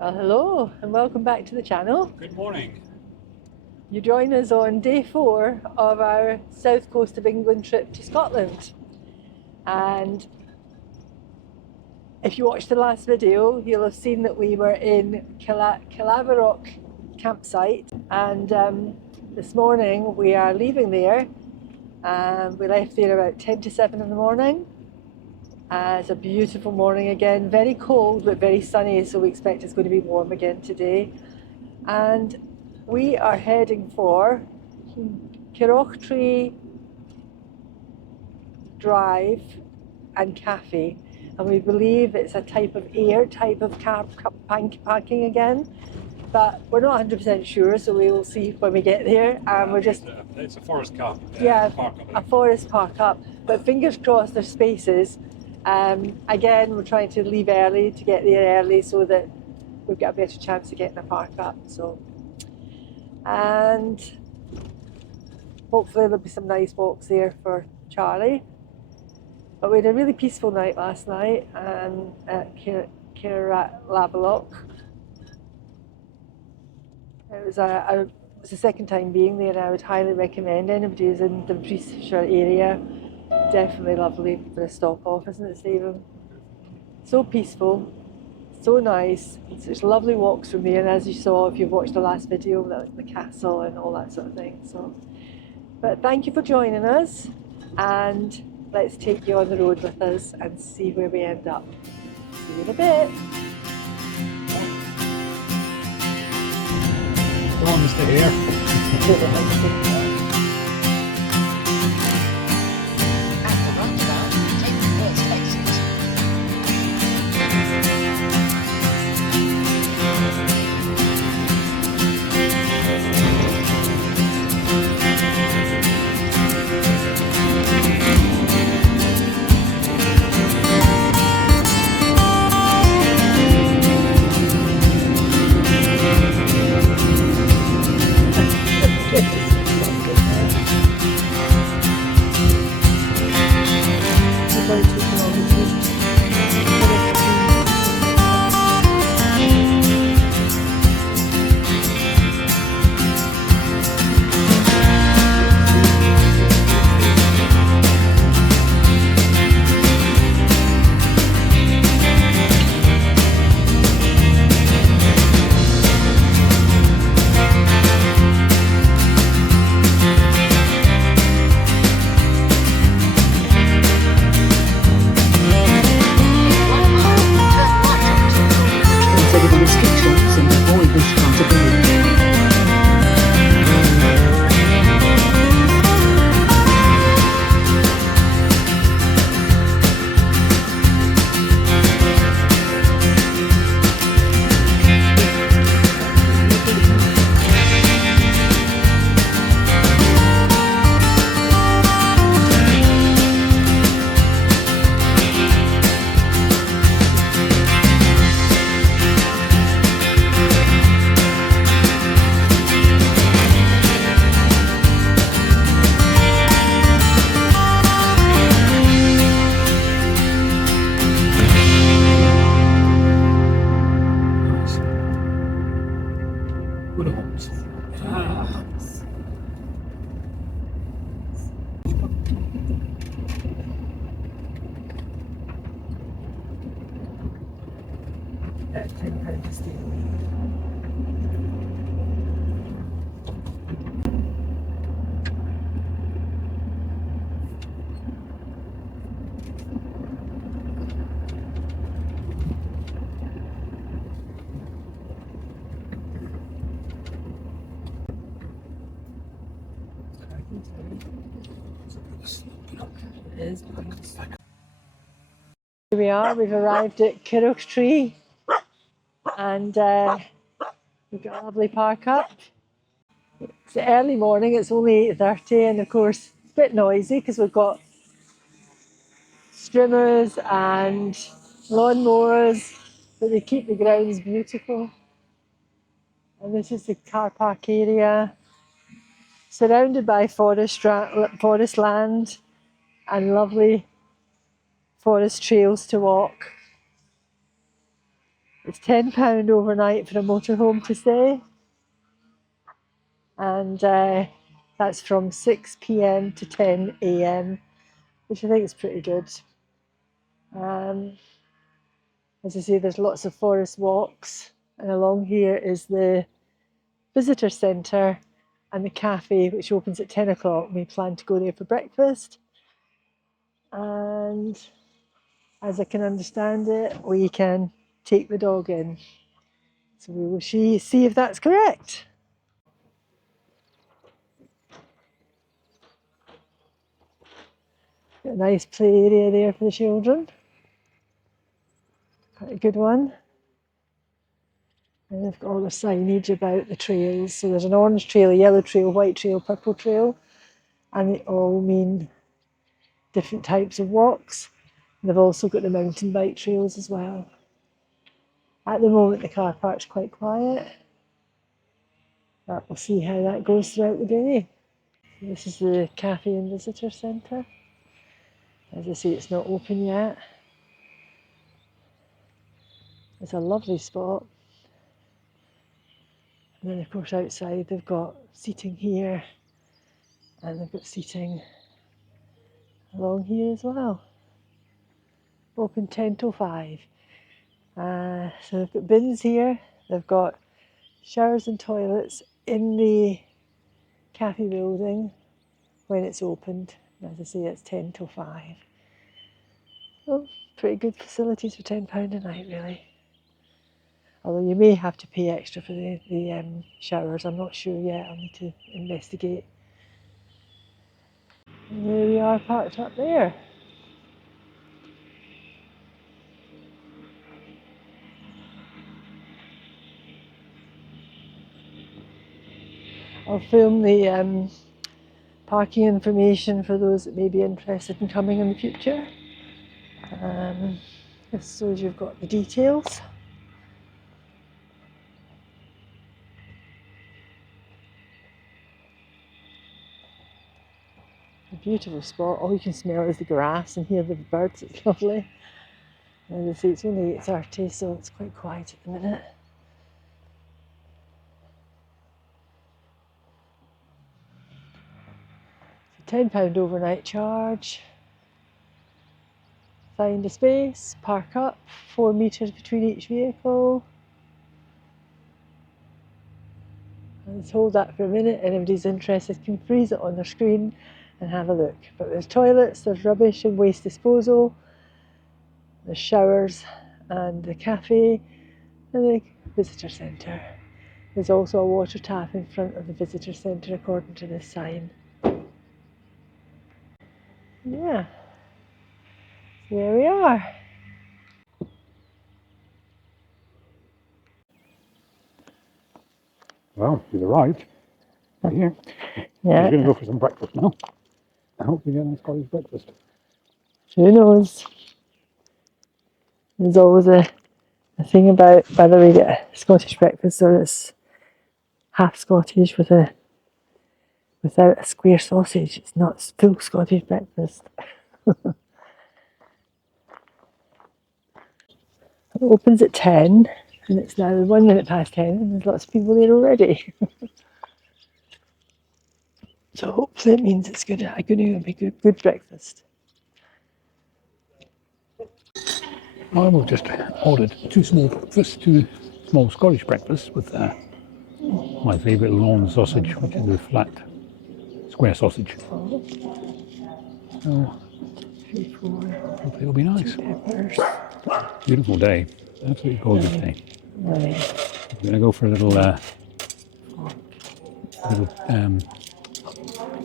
Well, hello and welcome back to the channel. Good morning. You join us on day 4 of our south coast of England trip to Scotland. And if you watched the last video, you'll have seen that we were in Kirroughtree campsite, and this morning we are leaving there. We left there about 10 to 7 in the morning. It's a beautiful morning again, very cold but very sunny, so we expect it's going to be warm again today. And we are heading for Kirroughtree Drive and Cafe, and we believe it's a type of parking again, but we're not 100% sure, so we will see when we get there. We're just It's a forest park. Park up, a forest park up, but fingers crossed there's spaces. Again, we're trying to leave early to get there early so that we've got a better chance of getting a park up. So, and hopefully there'll be some nice walks there for Charlie. But we had a really peaceful night last night at Kirroughtree. It was the second time being there, and I would highly recommend anybody who's in the Dumfriesshire area. Definitely lovely for a stop off, isn't it, Stephen? So peaceful, so nice. There's lovely walks from there, and as you saw if you've watched the last video, the castle and all that sort of thing. So, but thank you for joining us, and let's take you on the road with us and see where we end up. See you in a bit. Go on, Mr. Hare. Motorhomes. Here we are, we've arrived at Kirroughtree, and we've got a lovely park up. It's early morning, it's only 8:30, and of course it's a bit noisy because we've got strimmers and lawnmowers, but they keep the grounds beautiful. And this is the car park area, surrounded by forest land and lovely forest trails to walk. It's £10 overnight for a motorhome to stay, and that's from 6 p.m. to 10 a.m., which I think is pretty good. As I say, there's lots of forest walks, and along here is the visitor centre and the cafe, which opens at 10 o'clock. We plan to go there for breakfast, and as I can understand it, we can take the dog in. So we will see if that's correct. Got a nice play area there for the children. Quite a good one. And they've got all the signage about the trails. So there's an orange trail, a yellow trail, white trail, purple trail, and they all mean different types of walks. And they've also got the mountain bike trails as well. At the moment, the car park's quite quiet, but we'll see how that goes throughout the day. This is the cafe and visitor centre. As I say, it's not open yet. It's a lovely spot. And then, of course, outside they've got seating here, and they've got seating along here as well. Open 10 till 5. So they've got bins here. They've got showers and toilets in the cafe building when it's opened. As I say, it's 10 till 5. Well, pretty good facilities for £10 a night, really. Although you may have to pay extra for the showers. I'm not sure yet. I'll need to investigate. And there we are, parked up there. I'll film the parking information for those that may be interested in coming in the future. Just so as you've got the details. A beautiful spot. All you can smell is the grass and hear the birds. It's lovely. And as I say, it's only 8:30, so it's quite quiet at the minute. So £10 overnight charge. Find a space, park up, 4 metres between each vehicle. Let's hold that for a minute. Anybody's interested can freeze it on their screen and have a look. But there's toilets, there's rubbish and waste disposal, there's showers and the cafe and the visitor centre. There's also a water tap in front of the visitor centre according to this sign. Yeah, so there we are. Well, we've arrived. We're here. Yeah. We're going to go for some breakfast now. I hope we get a Scottish breakfast. Who knows? There's always a thing about whether we get a Scottish breakfast or it's half Scottish without a square sausage. It's not full Scottish breakfast. It opens at 10 and it's now 1 minute past 10 and there's lots of people there already. So hopefully it means it's going to be good breakfast. I will just ordered two small Scottish breakfasts with my favourite lawn sausage, which is a flat square sausage. So, 3, 4, hopefully it'll be nice. peppers. Beautiful day. Absolutely gorgeous day. Right. We're going to go for a little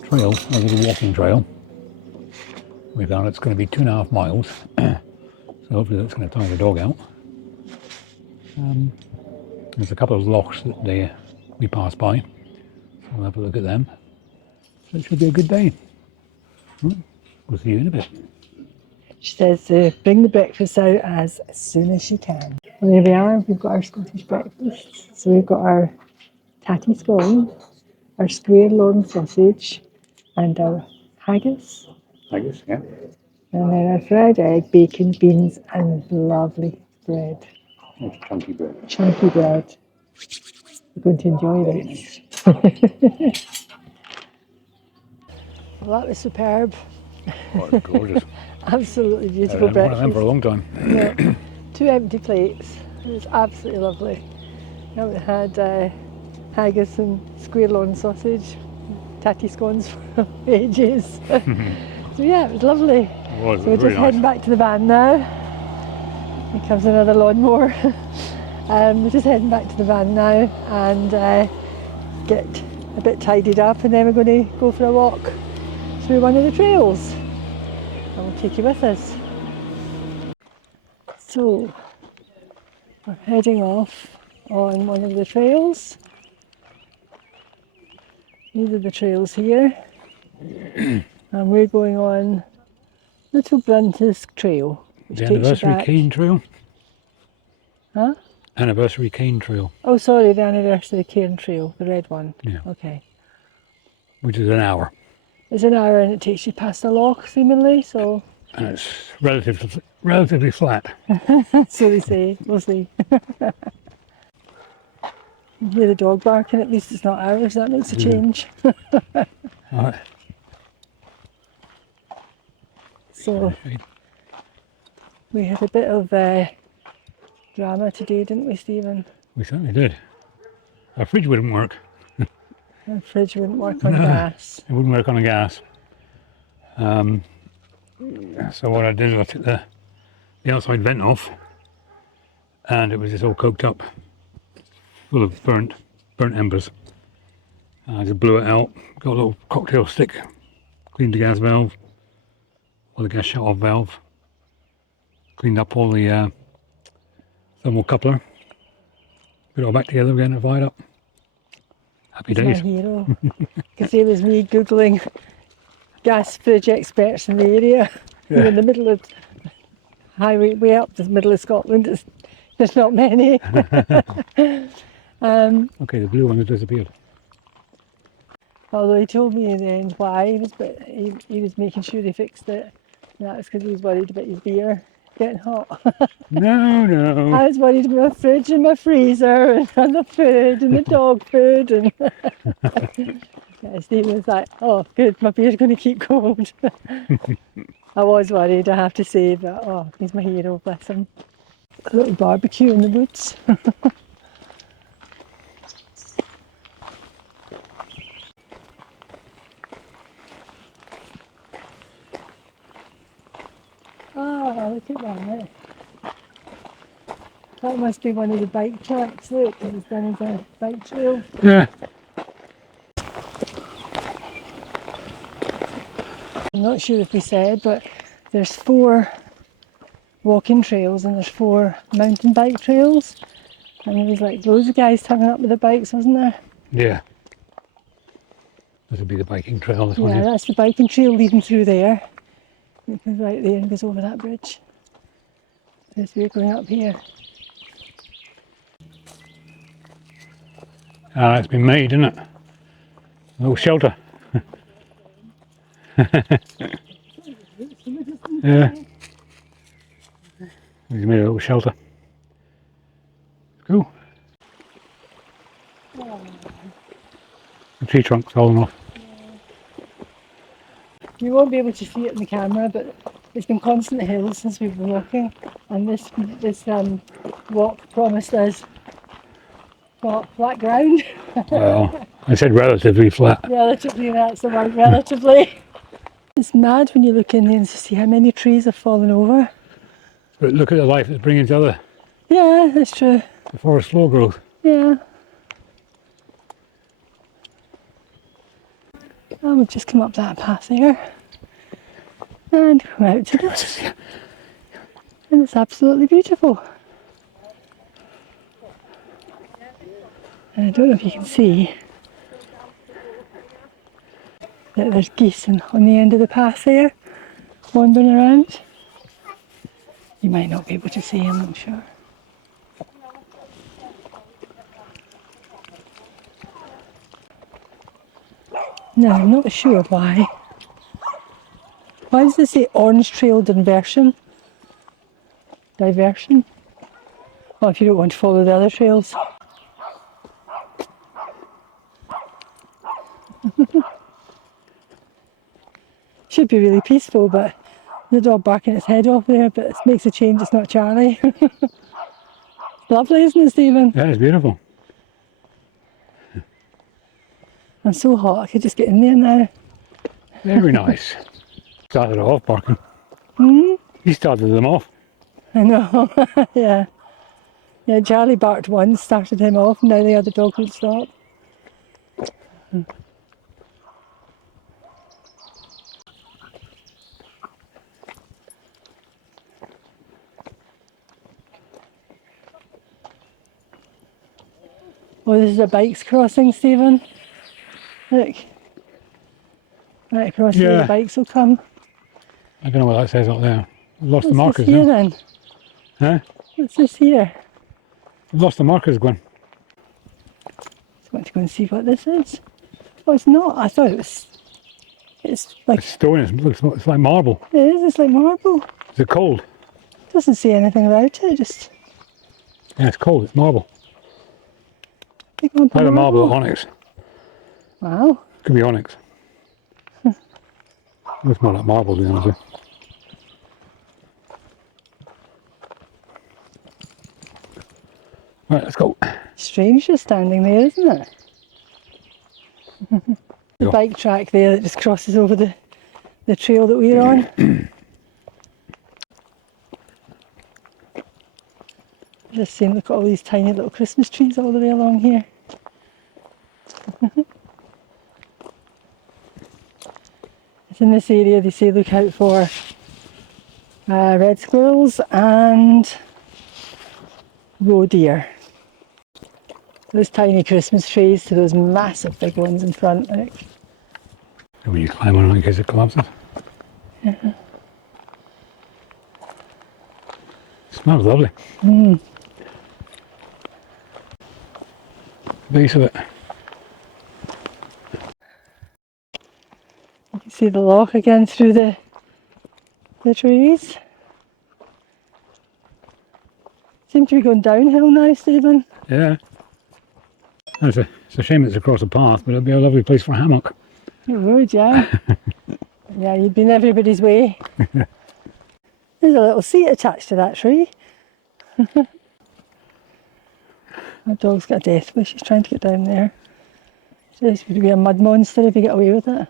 trail, a little walking trail. We found it's going to be 2.5 miles, so hopefully that's going to tire the dog out. There's a couple of lochs that we pass by, so we'll have a look at them. So it should be a good day. We'll see you in a bit. She says to bring the breakfast out as soon as she can. Well, there we are. We've got our Scottish breakfast. So we've got our tatty scone, our square lawn sausage, and our haggis. Haggis, yeah. And then our fried egg, bacon, beans, and lovely bread. It's chunky bread. Chunky bread. We're going to enjoy this. Well, that was superb. Oh, it's gorgeous. Absolutely I beautiful haven't had one of them breakfast. for a long time. Yeah. 2 empty plates. It was absolutely lovely. I haven't had haggis and square lawn sausage, tatty scones for ages. So yeah, it was lovely. It was So we're really just heading nice. back to the van now. Here comes another lawnmower. We're just heading back to the van now and get a bit tidied up, and then we're going to go for a walk through one of the trails. And we'll take you with us. So we're heading off on one of the trails. These are the trails here. And we're going on Little Bruntisk Trail, which The takes you Anniversary back. Cane Trail. Huh? Anniversary Cane Trail, Oh, sorry, the Anniversary Cairn Trail, the red one. Yeah. Okay. which is an hour. It's an hour and it takes you past the loch, seemingly, so And it's relatively flat. so they say. We'll see. You hear the dog barking, at least it's not ours, that makes a change. Alright. So we had a bit of drama today, didn't we, Stephen? We certainly did. Our fridge wouldn't work. Our fridge wouldn't work on gas. It wouldn't work on a gas. So what I did is I took the outside vent off, and it was just all coked up, full of burnt embers. I just blew it out, got a little cocktail stick, cleaned the gas valve, or the gas shut-off valve, cleaned up all the thermal coupler, put it all back together again and fired up. Happy He's my days. hero. Because it was me Googling gas fridge experts in the area. We're in the middle of highway, way up the middle of Scotland. There's not many. Okay, the blue one has disappeared. Although he told me in the end why, but he was making sure he fixed it. And that was because he was worried about his beer getting hot. No. I was worried about my fridge and my freezer and the food and the dog food. And yeah, Stephen was like, oh good, my beer's going to keep cold. I was worried, I have to say, but oh, he's my hero, bless him. A little barbecue in the woods. Oh, look at that. That must be one of the bike tracks, look, it's done as a bike trail. Yeah. I'm not sure if we said, but there's 4 walking trails and there's 4 mountain bike trails. And there was like loads of guys turning up with their bikes, wasn't there? Yeah. This would be the biking trail, this one Yeah, is. that's the biking trail leading through there. It goes right there and goes over that bridge. There's we're going up here. Ah, it's been made, isn't it? A little shelter. Yeah. He's made a little shelter. Cool. The tree trunk's fallen off. You won't be able to see it in the camera, but it's been constant hills since we've been walking, and this walk promised us flat ground. Well, I said relatively flat. Relatively, that's the word, relatively. It's mad when you look in there and see how many trees have fallen over. But look at the life it's bringing to the Yeah, that's true. forest floor growth. Yeah. And we've just come up that path there and come out to this, and it's absolutely beautiful. And I don't know if you can see that there's geese on the end of the path there, wandering around. You might not be able to see them, I'm sure. No, I'm not sure why. Why does it say Orange Trail Diversion? Diversion? Or if you don't want to follow the other trails. Should be really peaceful, but the dog barking its head off there, but it makes a change, it's not Charlie. Lovely, isn't it, Stephen? Yeah, it's beautiful. I'm so hot, I could just get in there now. Very nice. Started off barking. You started them off. I know, yeah. Yeah, Charlie barked once, started him off, and now the other dog would stop. Oh, this is a bikes crossing, Stephen. Look. Right across here, Yeah. the bikes will come. I don't know what that says up there. I've lost the What's markers this here now. then? Huh? What's this here? I've lost the markers, Gwen. Just want to go and see what this is. Oh, it's not. I thought it was. It's like. It's stone, it's like marble. It is, it's like marble. Is it cold? Doesn't say anything about it, just. Yeah, it's cold, it's marble. Big lump of Either marble or onyx. Wow. Could be onyx. It's more like marble, to be honest with you. Right, let's go. Strange just standing there, isn't it? The Yeah. bike track there that just crosses over the trail that we're on. Just seeing, look at all these tiny little Christmas trees all the way along here. It's in this area they say look out for red squirrels and roe deer. Those tiny Christmas trees to those massive big ones in front. Like. And when you climb on it in case it collapses. Yeah. Smells lovely. Base of it. You can see the loch again through the trees. Seem to be going downhill now, Stephen. Yeah. It's a shame it's across the path, but it'd be a lovely place for a hammock. It would, yeah. Yeah, you'd be in everybody's way. There's a little seat attached to that tree. That dog's got a death wish, he's trying to get down there. This would be a mud monster if you get away with it.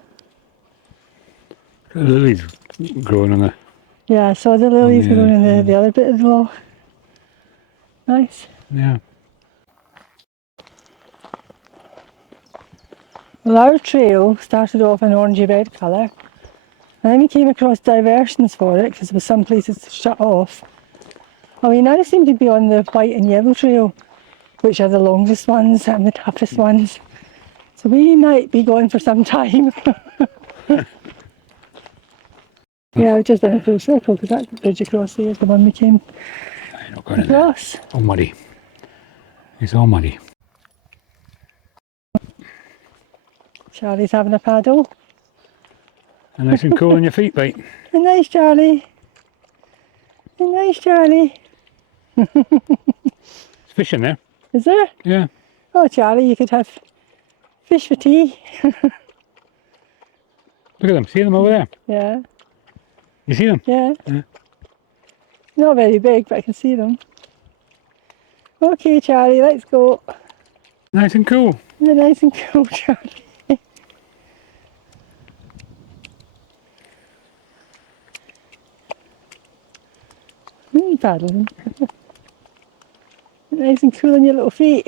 The lilies growing on the... Yeah, I saw the lilies yeah, growing in yeah. the other bit of the loch. Nice. Yeah. Well, our trail started off an orangey red colour, and then we came across diversions for it because there were some places shut off. And we now seem to be on the white and yellow trail, which are the longest ones and the toughest ones. So we might be going for some time. Yeah, I've just done a full circle because that bridge across there is the one we came I'm not going in there. across. All muddy. It's all muddy. Charlie's having a paddle. And nice and cool on your feet, mate. A nice Charlie. A nice Charlie. There's fish in there. Is there? Yeah. Oh, Charlie, you could have fish for tea. Look at them. See them over there? Yeah, You see them? yeah. Yeah. Not very big, but I can see them. Okay, Charlie, let's go. Nice and cool. They're nice and cool, Charlie. Paddling. Nice and cool on your little feet.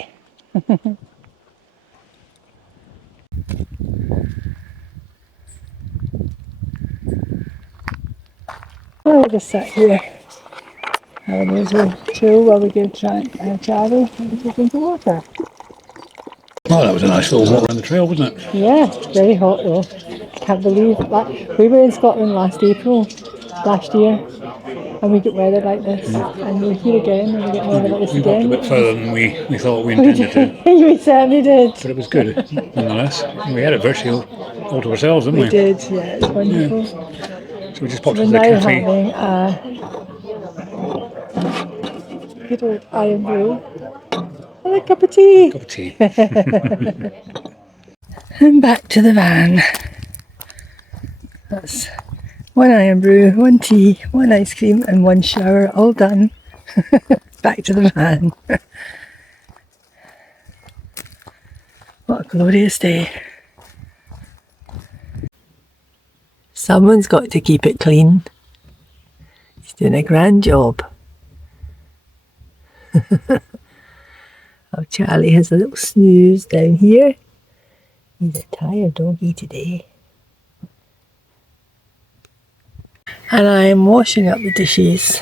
I'll just sit here. Having a little chill while we go Charlie and take into water. Oh, that was a nice little walk around the trail, wasn't it? Yeah, very hot though. Can't believe that. We were in Scotland last April, last year, and we get weather like this. And we're here again, and we get weather like this We walked a again. bit further than we thought we intended to. We certainly did. But it was good, nonetheless. We had it virtually all to ourselves, didn't we? We did, yeah, it's wonderful. So we just popped We're to the now cafe. having good old iron brew. And a cup of tea. Cup of tea. And back to the van. That's one iron brew, one tea, one ice cream, and one shower, all done. Back to the van. What a glorious day. Someone's got to keep it clean. He's doing a grand job. Oh, Charlie has a little snooze down here. He's a tired doggy today. And I'm washing up the dishes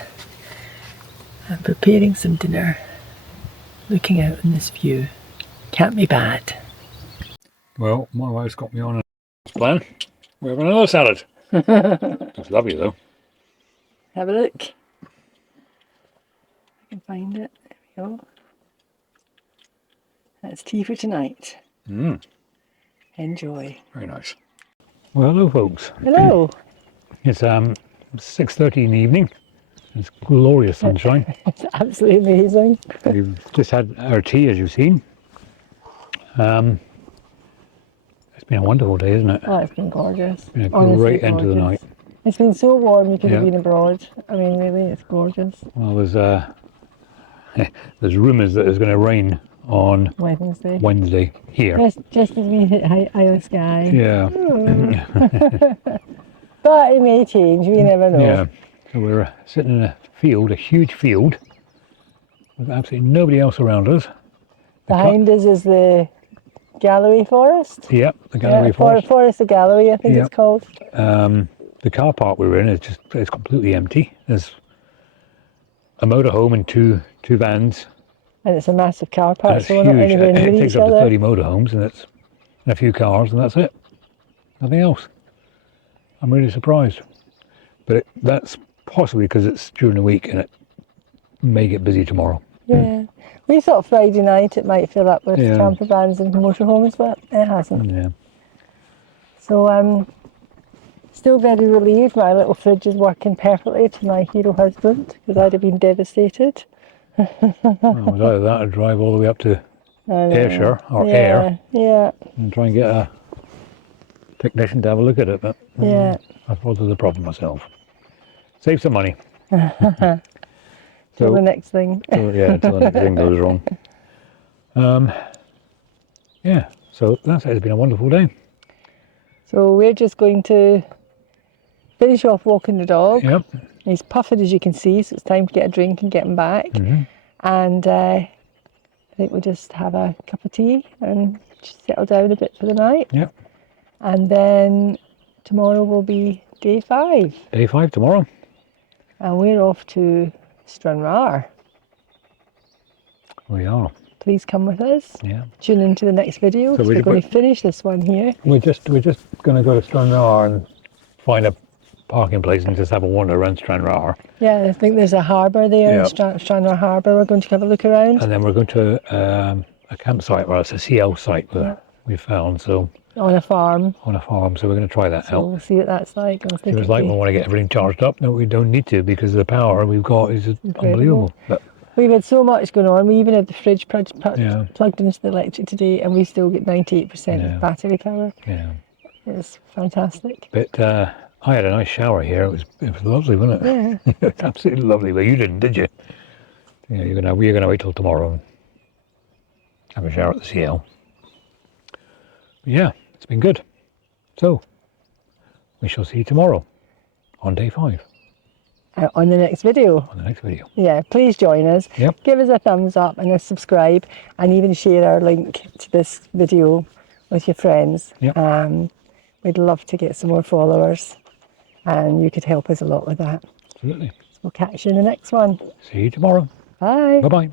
and preparing some dinner. Looking out on this view. Can't be bad. Well, my wife's got me on a plan. We're having another salad. It's lovely though. Have a look. I can find it. There we go. That's tea for tonight. Enjoy. Very nice. Well, hello folks. Hello. It's 6:30 in the evening. It's glorious sunshine. It's absolutely amazing. We've just had our tea, as you've seen. It's been a wonderful day, isn't it? Oh, it's been gorgeous. Been a Honestly, great end to the gorgeous. night. It's been so warm you could have Yeah. been abroad. I mean, really, it's gorgeous. Well, there's rumours that it's going to rain on Wednesday here. Just as we hit Isle Sky. Yeah. But it may change, we never know. Yeah. So we're sitting in a field, a huge field, with absolutely nobody else around us. Behind us is the Galloway Forest. Yep, the Galloway Forest. Forest of Galloway, I think Yeah. it's called. The car park we were in is it's completely empty. There's a motorhome and two vans. And it's a massive car park, It's so we're not huge. anywhere It near takes each up to other. 30 motorhomes and a few cars, and that's it. Nothing else. I'm really surprised. But that's possibly because it's during the week and it may get busy tomorrow. Yeah. We thought Friday night it might fill up with Yeah. campervans and motorhomes, but it hasn't. Yeah. So I'm still very relieved my little fridge is working perfectly to my hero husband, because I'd have been devastated. Well, either that or drive all the way up to Ayrshire or Ayr Yeah, and try and get a technician to have a look at it. But yeah. I thought of the problem myself. Save some money. Till the next thing. Until the next thing goes wrong. Yeah, so that's it. It's been a wonderful day. So we're just going to finish off walking the dog. Yep. He's puffing, as you can see, so it's time to get a drink and get him back. And I think we'll just have a cup of tea and just settle down a bit for the night. Yep. And then tomorrow will be day 5. Day 5 tomorrow. And we're off to Stranraer. We are. Please come with us. Yeah. Tune into the next video. So We're going to finish this one here. We're just going to go to Stranraer and find a parking place and just have a wander around Stranraer. Yeah, I think there's a harbour there, Yeah. Stranraer Harbour. We're going to have a look around. And then we're going to a campsite, well, it's a CL site that we found, so On a farm. on a farm. So we're going to try that So out. we'll see what that's like. I It think was like we want to get everything charged up. No, we don't need to because the power we've got is unbelievable. But we've had so much going on. We even had the fridge Yeah. plugged into the electric today, and we still get 98% Yeah. battery power. yeah, It's fantastic. but I had a nice shower here. It was lovely, wasn't it? Yeah. It was absolutely lovely. But you didn't, did you? Yeah, you're gonna wait till tomorrow and have a shower at the CL. But yeah, it's been good. So we shall see you tomorrow on day 5 On the next video. on the next video. Yeah, please join us. Yep. Give us a thumbs up and a subscribe, and even share our link to this video with your friends. Yep. We'd love to get some more followers, and you could help us a lot with that. Absolutely. So we'll catch you in the next one. See you tomorrow. Bye. Bye bye.